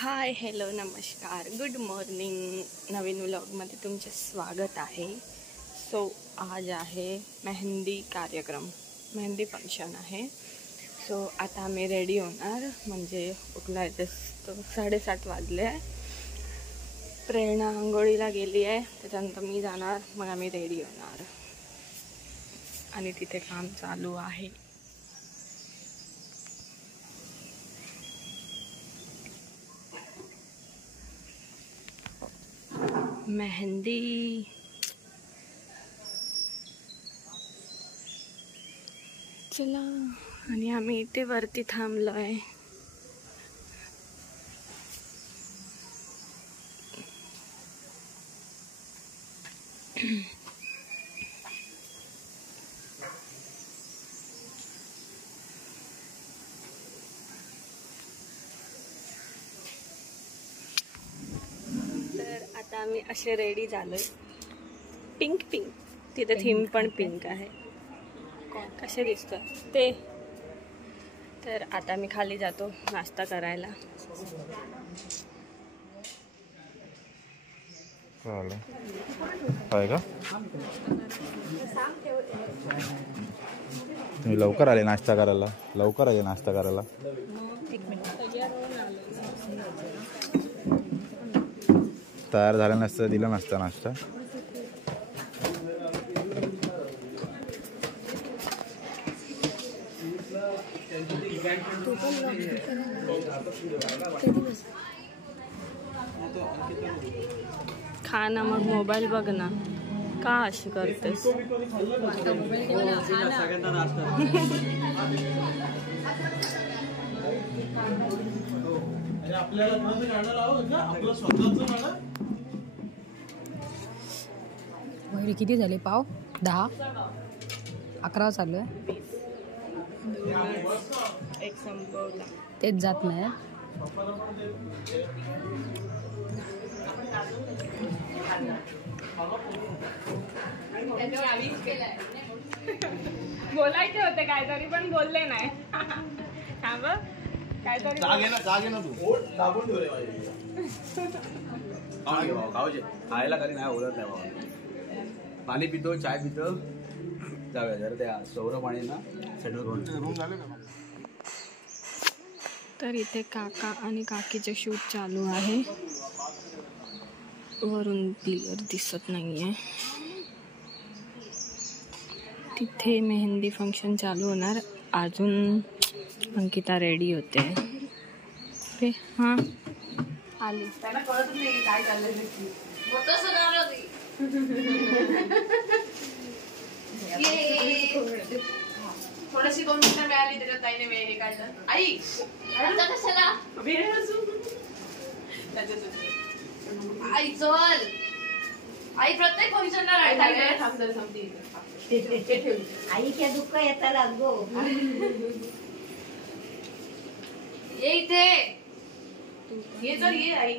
Hi hello नमस्कार good morning. नवीन व्लॉगमध्ये तुमचे स्वागत आहे. सो आज आहे मेहंदी कार्यक्रम, मेहंदी फंक्शन आहे. सो आता आम्ही रेडी होणार, म्हणजे उठला आहे 7:30 वाजले आहे. प्रेरणा आंघोळीला गेली आहे, त्याच्यानंतर मी जाणार, मग आम्ही रेडी होणार. आणि तिथे काम चालू आहे. मेहंदी चला. आणि आम्ही इथे वरती थांबलो आहे. तर आता आम्ही असे रेडी झालोय. पिंक पिंक, तिथे थीम पण पिंक आहे. कसे दिसतं ते. तर आता मी खाली जातो नाश्ता करायला. काय का तुम्ही लवकर आले नाश्ता करायला? लवकर आले नाश्ता करायला. तयार झालं नसतं, दिलं नसतं नाश्ता. खा ना, मग मोबाईल बघ ना. का अशी करतेस? वगैरे किती झाले? पाव 10 11 चालू आहे. एक संपवला. तेच जात नाही. बोलायचे होते काहीतरी, पण बोलले नाही. थांब, काहीतरी खायला कधी नाही बोलत नाही बाबा. पाणी पितो, चाय पितो. जाऊया जरा त्या सौरभ आणि ना सेटल करून रूम झाले ना. तर इथे काका आणि काकीचे शूट चालू आहे. वरून क्लिअर दिसत नाहीये. तिथे मेहंदी फंक्शन चालू होणार. अजून अंकिता रेडी होते. हां आली. काय चाललंय थोडीशी 2 मिनिटं मिळाली त्याच्यात ताईने वेळ हे काढलं. आई कशाला आई चल. आई प्रत्येक फंक्शनला आई क्या दुःख येता लागो. ये इथे ये. चल ये आई.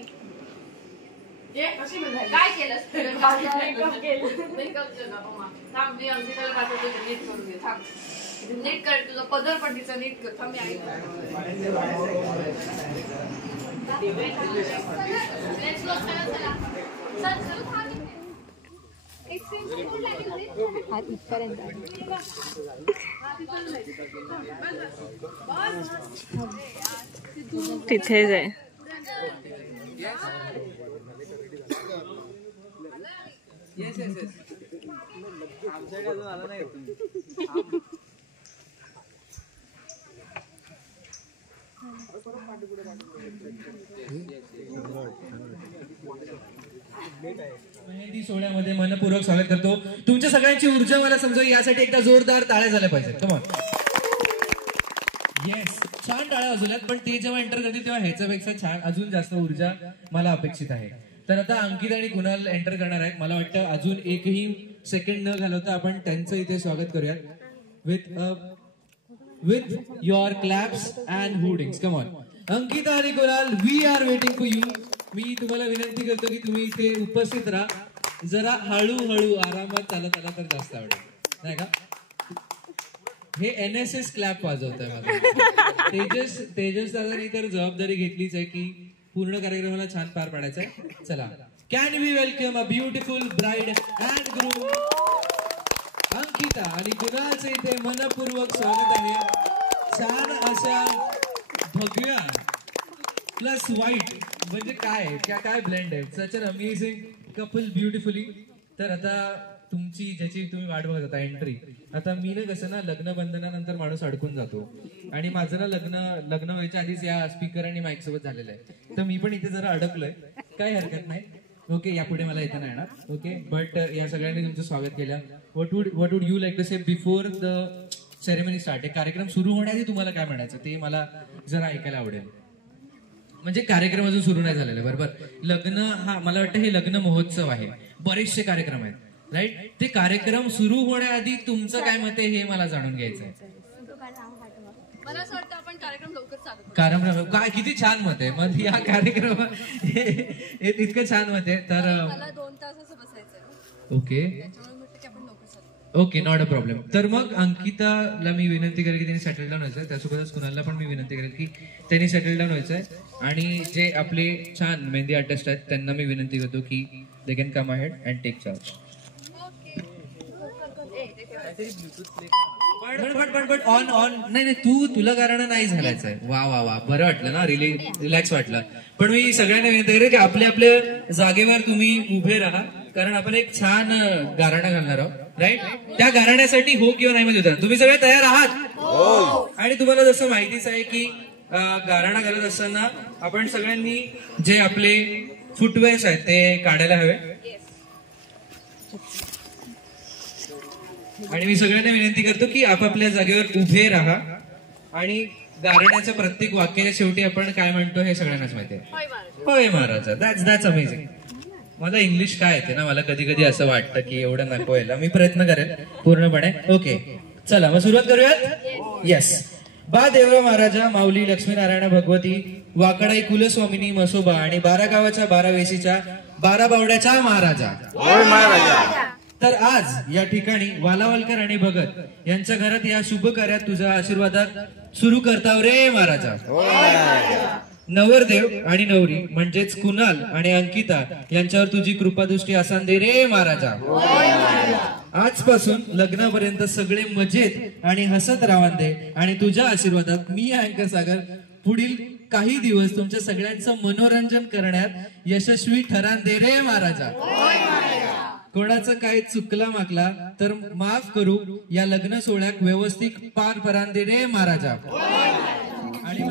ये कशी काय केलंस? मेकअप थांब, मी अंकिताला पाठवतो नीट करून घे. थांब, नीट कर. तुझं पदर पण तिचं नीट कर. थांब, मी आई तिथेच आहे. मेहंदी सोहळ्यामध्ये मनपूर्वक स्वागत करतो. तुमच्या सगळ्यांची ऊर्जा मला समजू यासाठी एकदा जोरदार टाळ्या झाल्या पाहिजे. Come on. येस, छान टाळ्या वाजवल्यात, पण ते जेव्हा एंटर करते तेव्हा ह्याच्यापेक्षा छान अजून जास्त ऊर्जा मला अपेक्षित आहे. तर आता अंकित आणि कुणाल एंटर करणार आहेत. मला वाटतं अजून एकही सेकंड न घालवता आपण त्यांचं इथे स्वागत करूयात with your claps and hootings. Come on. Ankita आणि Kunal, we are waiting for you. मी तुम्हाला विनंती करतो की तुम्ही इथे उपस्थित राहा. जरा हळूहळू आरामात चालत आला तर जास्त आवडेल, नाही का? हे NSS क्लॅप वाजवत आहे माझं. तेजस दादानी तर जबाबदारी घेतलीच आहे की पूर्ण कार्यक्रमाला छान पार पाडायचा आहे. चला, can we welcome a beautiful bride and groom Ankita आणि कुणालचं इथे मनपूर्वक स्वागत आहे. छान अशा भगव्या प्लस व्हाईट म्हणजे काय ब्लेंड आहे. सच अन अमेझिंग कपल ब्युटिफुली. तर आता तुमची ज्याची तुम्ही वाट बघत होता एंट्री, आता मी ना कसं ना लग्न बंधनानंतर माणूस अडकून जातो आणि माझं ना लग्न व्हायच्या आधीच या स्पीकर आणि माईक सोबत झालेलं आहे. तर मी पण इथे जरा अडकलोय, काही हरकत नाही. ओके, यापुढे मला येता नाही येणार. ओके, बट या सगळ्यांनी तुमचं स्वागत केलं. What would you like to say before the ceremony start? कार्यक्रम सुरू होण्याआधी तुम्हाला काय म्हणायचं ते मला जरा ऐकायला आवडेल. म्हणजे कार्यक्रम अजून सुरू नाही झालेला, बरोबर? लग्न हा मला वाटतं हे लग्न महोत्सव आहे, बरेचसे कार्यक्रम आहेत, राईट? ते कार्यक्रम सुरू होण्याआधी तुमचं काय मत आहे हे मला जाणून घ्यायचं आहे. मला असं वाटतं आपण कार्यक्रम लवकर चालू करू. कार्यक्रम काय किती छान मत आहे. मग या कार्यक्रम इतकं छान मत आहे. तर मला 2 तास असं बसायचं, ओके त्याच्यामुळे म्हटलं की आपण लवकर चालू. Okay, not a problem. तर मग अंकिताला मी विनंती करेल की त्यांनी सेटल डाऊन व्हायचं. त्यासोबतच कुणालला पण मी विनंती करेल की त्यांनी सेटल डाऊन व्हायचंय. आणि जे आपले छान मेहंदी आर्टिस्ट आहेत त्यांना मी विनंती करतो की they can come ahead and take charge. पण ऑन नाही तुला कारण नाही झालायचंय. वा वा वा, बरं वाटलं ना, रिलॅक्स वाटलं. पण मी सगळ्यांना विनंती करेन की आपल्या आपल्या जागेवर तुम्ही उभे राहा, कारण आपण एक छान गाराणा घालणार आहोत, राईट? त्या गाराण्यासाठी हो किंवा नाही मध्ये होता. तुम्ही सगळे तयार आहात? आणि तुम्हाला जसं माहितीच आहे की गाराणा घालत असताना आपण सगळ्यांनी जे आपले फुटवेअर्स आहेत ते काढायला हवे. आणि मी सगळ्यांना विनंती करतो की आपापल्या जागेवर उभे राहा. आणि गाराण्याच्या प्रत्येक वाक्याच्या शेवटी आपण काय म्हणतो हे सगळ्यांनाच माहिती आहे. होय महाराजा. That's amazing. मला इंग्लिश काय येते ना, मला कधी कधी असं वाटतं की एवढं नको यायला. मी प्रयत्न करेन पूर्णपणे. ओके, चला मग सुरुवात करूयात. येस. बा देवराव महाराजा, माऊली लक्ष्मीनारायण भगवती, वाकडाई कुलस्वामिनी मसोबा आणि 12 गावाच्या 12 वेशीच्या 12 बावड्याच्या महाराजा. तर आज या ठिकाणी वालावलकर आणि भगत यांच्या घरात या शुभ कार्यात तुझ्या आशीर्वादात सुरू करताव रे महाराजा. नवरदेव आणि नवरी म्हणजेच कुणाल आणि अंकिता यांच्यावर तुझी कृपादृष्टी आसान दे रे महाराजा. आजपासून लग्नापर्यंत सगळे मजेत आणि हसत रावंदे आणि तुझ्या आशीर्वादात मी अँकर सागर पुढील काही दिवस तुमच्या सगळ्यांचं मनोरंजन करण्यात यशस्वी ठरान दे रे महाराजा. कोणाचं काय चुकला मागला तर माफ करू, या लग्न सोहळ्यात व्यवस्थित पार परान दे रे महाराजा. आणि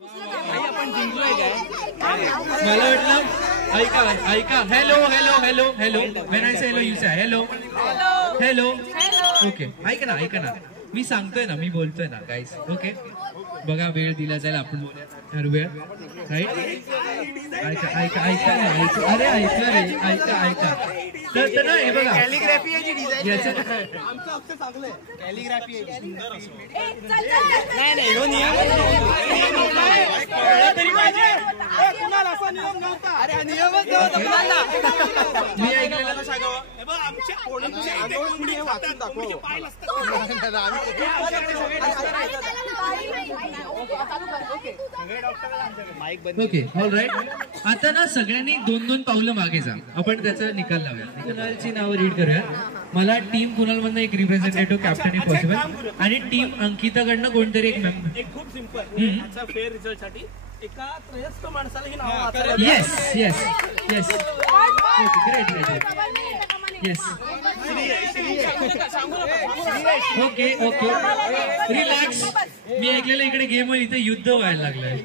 मला वाटलं ऐका hello hello hello hello when I say hello you say hello hello okay ऐका ना मी सांगतोय ना, मी बोलतोय ना गाईस. ओके बघा, वेळ दिला जाईल, आपण ठरवूया. राईट? ऐका ना, अरे ऐका तर ना, हे बघा मी ऐकलेलं ओके ऑल राईट. आता ना सगळ्यांनी 2-2 पावलं मागे जा, आपण त्याचा निकाल लावूया. कुणालची नावं रीड करूया. मला टीम कुणालमधनं एक रिप्रेझेंटेटिव्ह कॅप्टन इफ पॉसिबल, आणि टीम अंकिताकडनं कोणतरी एक मेंबर. फेअर रिझल्ट साठी एका त्रयस्थ माणसाला ही नाव. Yes great yes okay relax. मी ऐकलेलं इकडे गेम वर इथे युद्ध व्हायला लागलंय.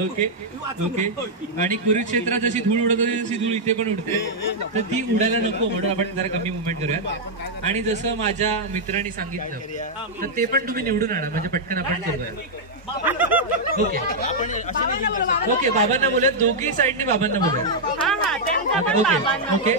ओके आणि कुरुक्षेत्रात जशी धूळ उडत होती तशी धूळ इथे पण उडते, तर ती उडायला नको म्हणून आपण जरा कमी मुवमेंट करूया. आणि जसं माझ्या मित्रांनी सांगितलं तर ते पण तुम्ही निवडून आणा, म्हणजे पटकन आपण करूया. ओके बाबांना बोलूया, दोघी साईडने बाबांना बोलूया. Okay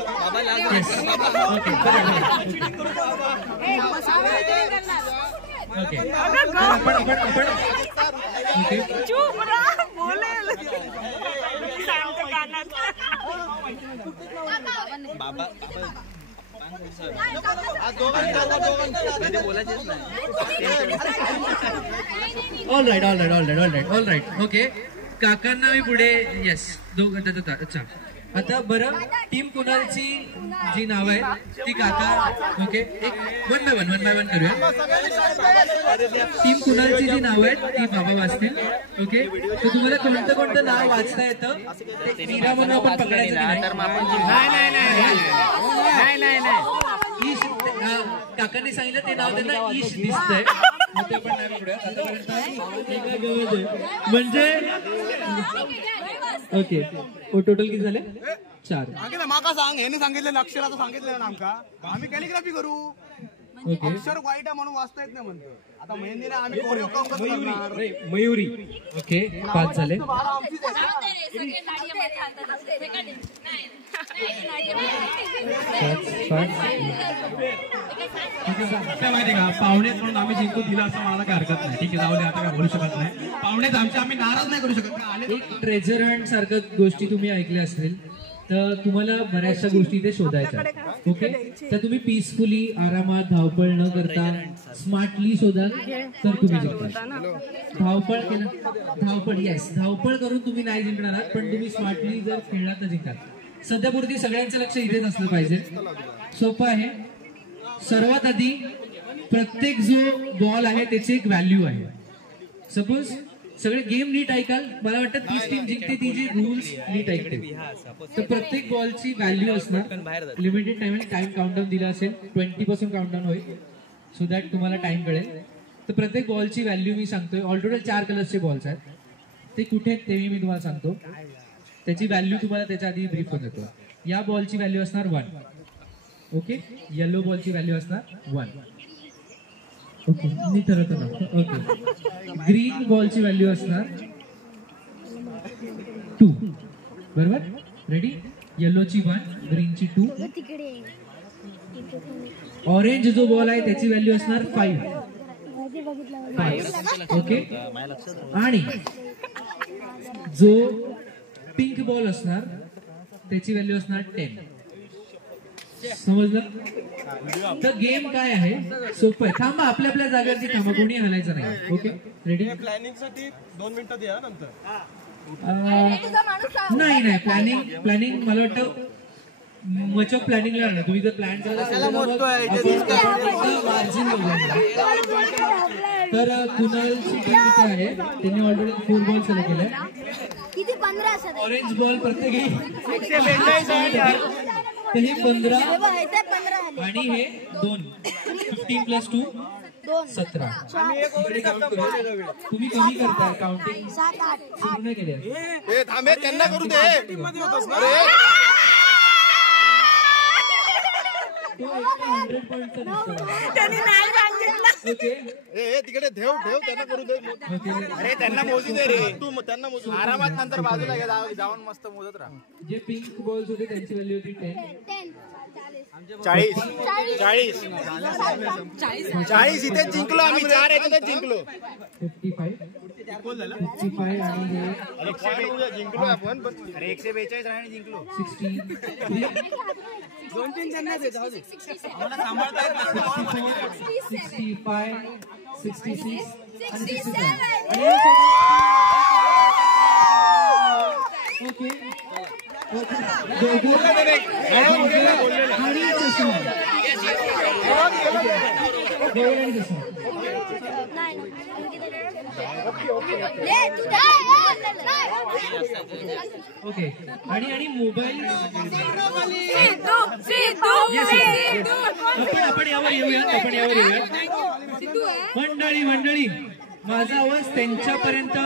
all right okay. काकांना मी पुढे. येस अच्छा. आता बरं, टीम कुणालची जी नाव आहे ती काका. ओके एक वन बाय वन करूया. टीम कुणालची जी नाव आहेत ती बाबा वाचतील. ओके, तर तुम्हाला कोणतं नाव वाचता येतं ते मीरा म्हणून आपण पकडायचं नाही. काकांनी सांगितलं ते नाव त्यांना ईश दिसतंय, ते आपण नाही पकडूया म्हणजे. ओके टोटल किती झाले? 4. माका सांग, यांनी सांगितलेलं अक्षराचं सांगितलेलं ना आमका, आम्ही कॅलिग्राफी करू. अक्षर वाईट आहे म्हणून वाचता येत नाही म्हणतो. आता मेहंदीला आम्ही मयुरी. ओके 5 झाले. काय माहिती का, पाहुणेच म्हणून आम्ही जिंकून दिला असं मला काय हरकत नाही. ठीक आहे, जाऊ दे, आता काय बोलू शकत नाही. पाहुणेच आमचे, आम्ही नाराज नाही करू शकत. एक ट्रेजर हंट सारखं गोष्टी तुम्ही ऐकल्या असतील, तर तुम्हाला बऱ्याचशा गोष्टी इथे शोधायच्या. ओके, तर तुम्ही पीसफुली आरामात धावपळ न करता स्मार्टली शोधाल तर तुम्ही जिंकता. धावपळ करून तुम्ही नाही जिंकणार आहात, पण तुम्ही स्मार्टली जर खेळला तर जिंकाल. सध्यापुरती सगळ्यांचं लक्ष इथेच असलं पाहिजे. सोपं आहे. सर्वात आधी प्रत्येक जो बॉल आहे त्याची एक व्हॅल्यू आहे. सपोज सगळे गेम नीट ऐकाल, मला वाटतं 30 टीम जिंकते ती जी रूल्स नीट ऐकते. तर प्रत्येक बॉलची व्हॅल्यू असणार. लिमिटेड टाइम काउंटडाऊन दिला असेल, 20 पासून काउंटडाऊन होईल, सो दॅट तुम्हाला टाइम कळेल. तर प्रत्येक बॉलची व्हॅल्यू मी सांगतोय. ऑल टोटल 4 कलर्सचे बॉल्स आहेत. ते कुठे आहेत तेही मी तुम्हाला सांगतो. त्याची व्हॅल्यू तुम्हाला त्याच्या आधी ब्रीफ करून देतो. या बॉलची व्हॅल्यू असणार 1. ओके, येलो बॉलची व्हॅल्यू असणार 1. ओके, मी ठरवतो ना. ओके, ग्रीन बॉलची व्हॅल्यू असणार 2. बरोबर, रेडी. येलोची 1, ग्रीनची 2. ऑरेंज जो बॉल आहे त्याची व्हॅल्यू असणार 5. ओके, आणि जो पिंक बॉल असणार त्याची व्हॅल्यू असणार 10. समजलं? तर गेम काय आहे, सोपं आहे. थांबा, आपल्या आपल्या जागेवरती थांबा, कोणी हलायचं नाही. Okay, ready. प्लॅनिंग साठी 2 मिनिटं द्या नंतर. नाही प्लॅनिंग मला वाटतं मच ऑफ प्लॅनिंगला राहणार. तुम्ही जर प्लॅन करत असाल तर कुणालची टीम इथे आहे, त्यांनी ऑलरेडी 4 बॉल सिलेक्ट केले. ऑरेंज बॉल प्रत्येकी हे 15 आणि हे 2. 15 + 2 17. इकडे count करूया. तुम्ही कमी करताय काउंटिंग सुरू नाही केली. थांबे त्यांना करू दे. तो 100 पॉईंटचा दिसतो. ओके तिकडे ठेव त्यांना करू दे. अरे त्यांना मोजू दे रे. तू त्यांना मोजू. आरामात नंतर बाजूला जाऊन मस्त मोजत राहा. जे पिंक बॉल्स होते त्यांची व्हॅल्यू होती 10. 40 इथे जिंकलो आम्ही. 4 याच्यात जिंकलो. 55 आणि हे जिंकलो आपण. अरे 142 आणि जिंकलो. 63 2-3 त्यांना दे. जाऊ दे. 65 66 आणि 67. ओके ओके आणि मोबाईल आपण यावर येऊया. मंडळी माझा आवाज त्यांच्यापर्यंत.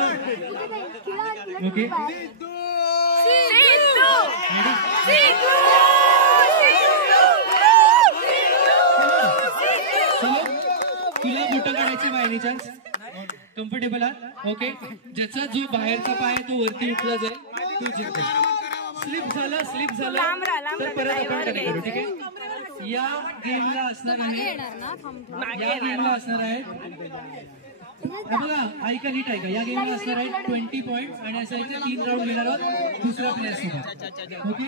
ओके तुला बोटं काढायची बाय एनी चान्स? कम्फर्टेबल आहात? ओके ज्याचा जो बाहेरचा पाय आहे तो वरती उठला जाईल तो जिंकतो. स्लिप झालं तर परत आपण टच करू. ठीक आहे. या गेमला असणार आहे बघा, ऐका नीट ऐका. या गेमला असणार आहे 20 पॉईंट आणि असं 3 राऊंड घेणार आहोत दुसऱ्या प्लेअर सोबत. ओके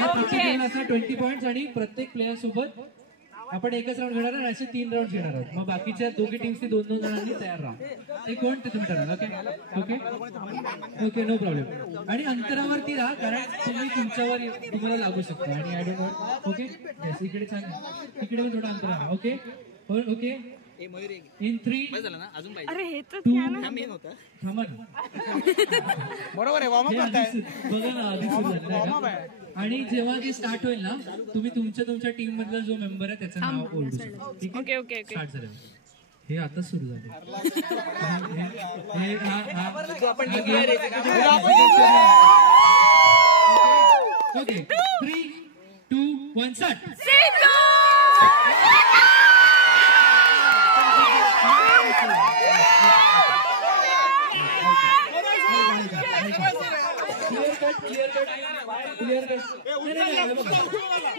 या प्रत्येक गेमला असणार 20 पॉईंट आणि प्रत्येक प्लेअर सोबत आपण एकच राऊंड घेणार आणि असे 3 राऊंड घेणार आहोत. मग बाकीच्या दोघी टीम्सनी 2-2 जणांनी तयार राहा. ते कोण ते तुम्ही ठरवा. Okay no problem. आणि अंतरावरती राहा कारण तुम्ही तुम्हाला लागू शकता. आणि I don't know. Okay yes इकडे छान. इकडे पण थोडं अंतर राहा. ओके इन 3 बरोबर आहे. बघा ना आधी सुरू झालं. आणि जेव्हा ते स्टार्ट होईल ना तुम्ही तुमच्या टीम मधला जो मेंबर आहे त्याचं नाव ओळखू शकता. ठीक आहे. ओके स्टार्ट झालं. हे आता सुरू झालं. Okay 3, 2, 1 start.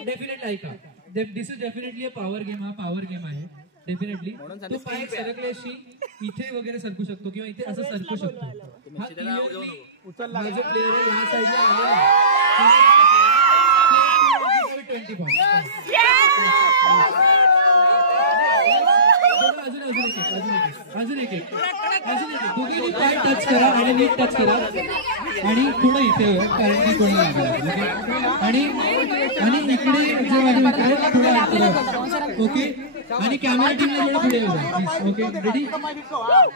डेफिनेटली ऐका. This is definitely a power game. हा पॉवर गेम आहे डेफिनेटली. तो पाय सरकल्याशी इथे वगैरे सरकू शकतो किंवा इथे असं सरकू शकतो. हा जो प्लेअर आहे ह्या साईडला आलेला 20 पॉईंट. अजून एक दोघे पाय टच करा आणि नीट टच करा आणि थोडं इथे कारण की कोणाला आणि इकडे जे माझे मित्र आहेत थोडं ओके. आणि कॅमेरा टीमला थोडं पुढे येऊ. Okay ready.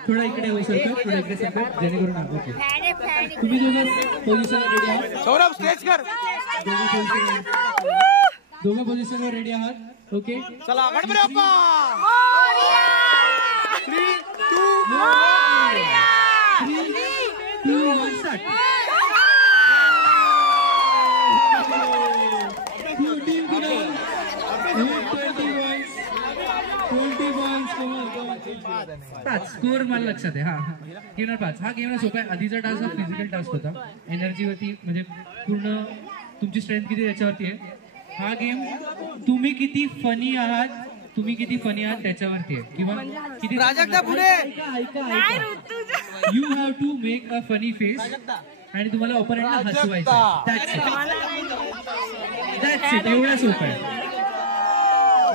थोडं इकडे होऊ शकतं थोडं इकडे सरकत जेणेकरून ओके. तुम्ही दोघं पोझिशनवर रेडी आहात? सौरभ स्टेज कर. दोघं पोझिशनवर रेडी आहात? ओके चला गणपती बाप्पा. 3, 2, 1 स्टार्ट. स्कोर मला लक्षात आहे. हा गेमर 5. हा गेम सोपा आहे. आधीचा टास्क हा फिजिकल टास्क होता. एनर्जीवरती म्हणजे पूर्ण तुमची स्ट्रेंथ किती त्याच्यावरती आहे. हा गेम तुम्ही किती फनी आहात त्याच्यावरती आहे किंवा किती you have to make a funny face आणि तुम्हाला ओपोनेंटला हसवायचं. That's it. एवढा सोपा आहे.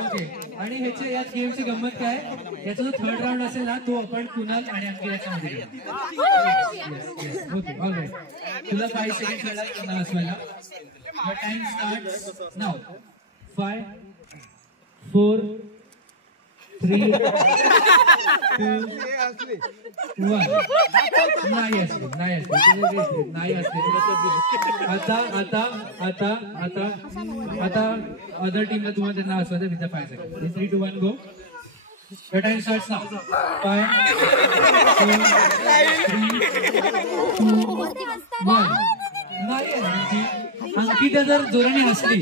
ओके आणि ह्याच्या या गेमची गंमत काय याचा जो 3rd राऊंड असेल ना तो आपण कुणाल आणि अंकिताच्या मध्ये घेऊ. Okay all right. तुला 5 सेकंड त्यांना हसवायला. Time starts now. 5, 4, 3, 2, 1. नाही असले. आता अदर टीमला तुम्हाला त्यांना हसवायचं with 5 second. 3, 2, 1 go. Your time starts now. 5, 4, 3, 2, 1. नाही अंकिता जर जोराने हसली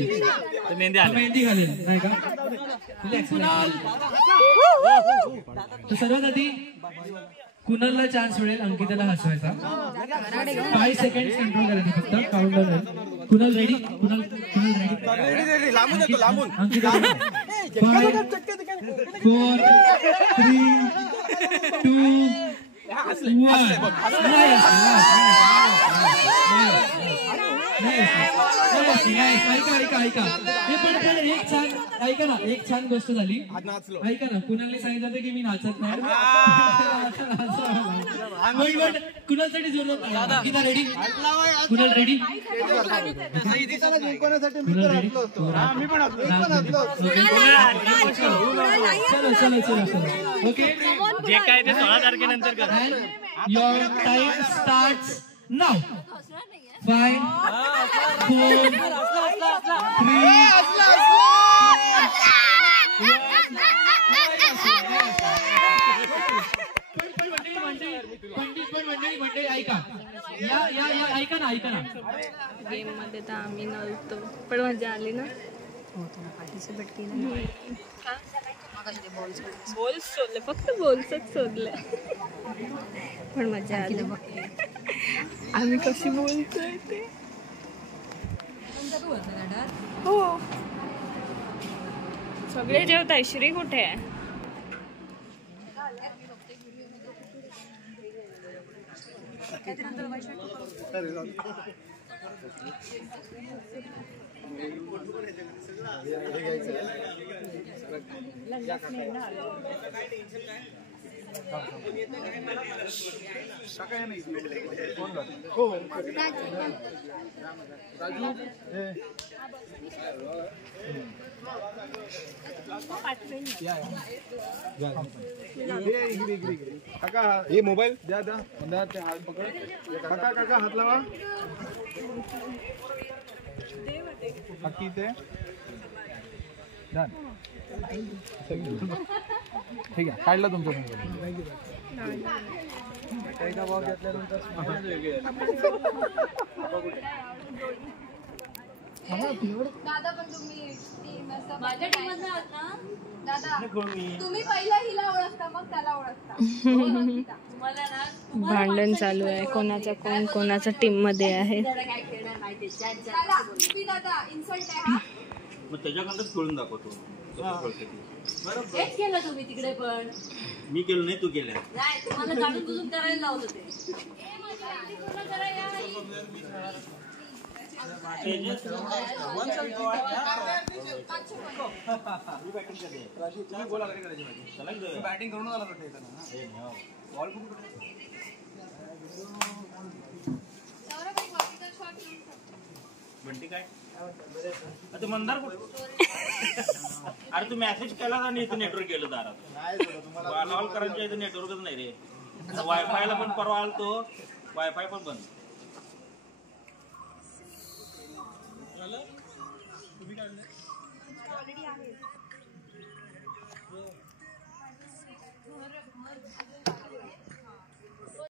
तर मेहंदी घालेल नाही का? सर्वात आधी कुणालला चान्स मिळेल अंकिताला हसवायचा. 5 सेकंड कंट्रोल करायचं फक्त. Countdown. Kunal ready? Kunal ready? लांबून अंकिता 5, 4, 3, 2, 1. ऐका एक छान गोष्ट झाली. ऐका ना, कुणालने सांगितलं होतं की मी नाचत नाही. कुणालसाठी जोरदार अंकिता रेडी? कुणाल रेडी? चलो ओके. जे काय ते 16 तारखेनंतर करा. Your time starts now. 5, 4, 3, मंडळी ऐका ना. गेम मध्ये तर आम्ही नव्हतो पण मजा आली ना. पार्टिसिपेट केलं. बॉल्स शोधले, फक्त बॉल्सच शोधले पण मजा आली. आम्ही कशी बोलतोय ते. हो सगळे जेवताय. श्री कुठे आहे? हे मोबाईल द्या ते हात पकड. काका हात लावा. बाकी ते ठीक आहे. काढला तुमचा एका भाव घेतल्यानंतर दादा पण तुम्ही माझ्या टीममधून आहात ना दादा. तुम्ही पहिला हिला ओळखता मग त्याला ओळखता. तुम्हाला ना भांडण चालू आहे. कोणाचा कोण कोणाच्या टीम मध्ये आहे. दादा इन्सल्ट आहे हा. मग त्याच्याकडूनच कळून दाखवतो. हेच केलं तुम्ही तिकडे पण. मी केलं नाही, तू केलं. नाही तुम्हाला जाणून बुजून करायला लावलं ते. बॅटिंग करून आला बॉल बंटी काय आता मंदार कुठे? अरे तू मेसेज केला आणि इथं नेटवर्क गेलं दारात. कॉल करायच्या इथं नेटवर्कच नाही रे. वायफायला पण परवा आलतो, वायफाय पण बंद.